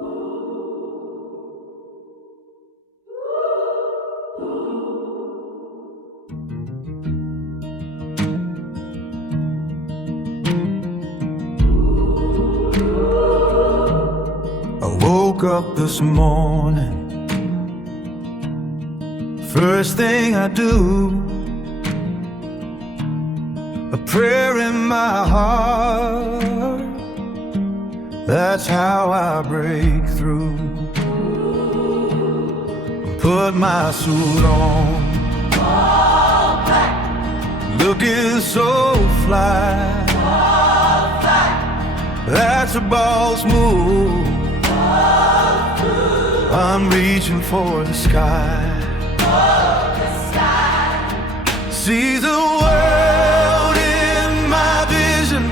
I woke up this morning, first thing I do, a prayer in my heart. That's how I break through. Put my suit on, all black, looking so fly. All black. That's a boss move. I'm reaching for the sky. See the world in my vision,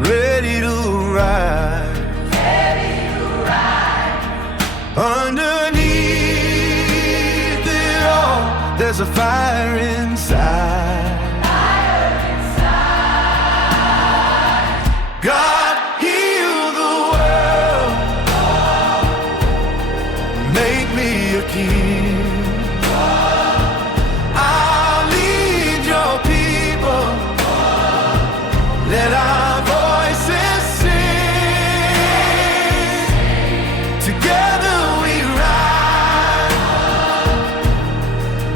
ready to rise. Underneath it all, there's a fire inside. God heal the world, make me a king. I'll lead your people, let our voices sing. Together we rise,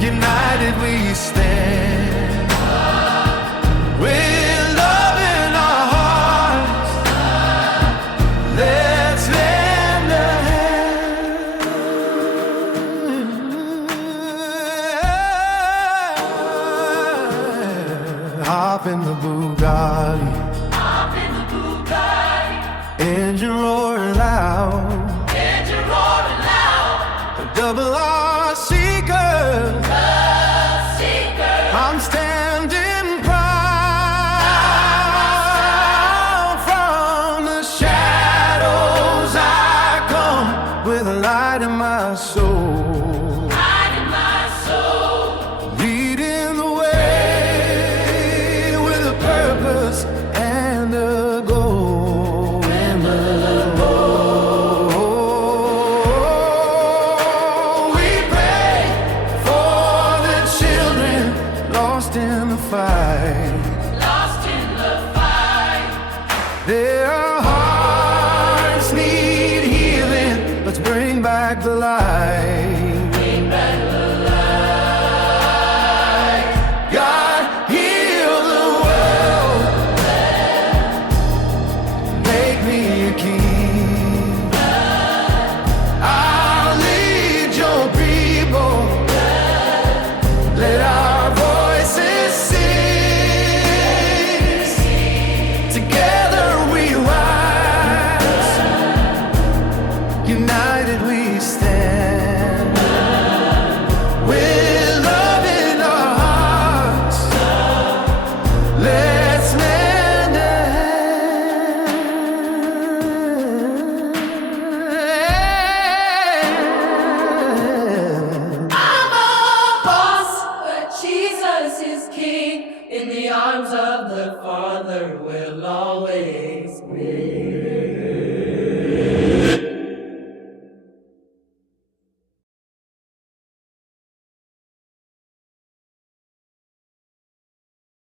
united we stand. With love in our hearts, let's lend a hand. Hop in the Bugatti, engine roaring loud, double R seekers, I'm standing proud. From the shadows I come, with a light in my soul. Leading the way with a purpose and a goal. We pray for the children lost in the fight. Their hearts need healing. Let's bring back the light. God heal the world, make me a king. I'll lead your people, let our voices sing. Together we rise, united we stand. With love in our hearts, let's lend a hand. I'm a boss, but Jesus is king. In the arms of the Father we'll always be.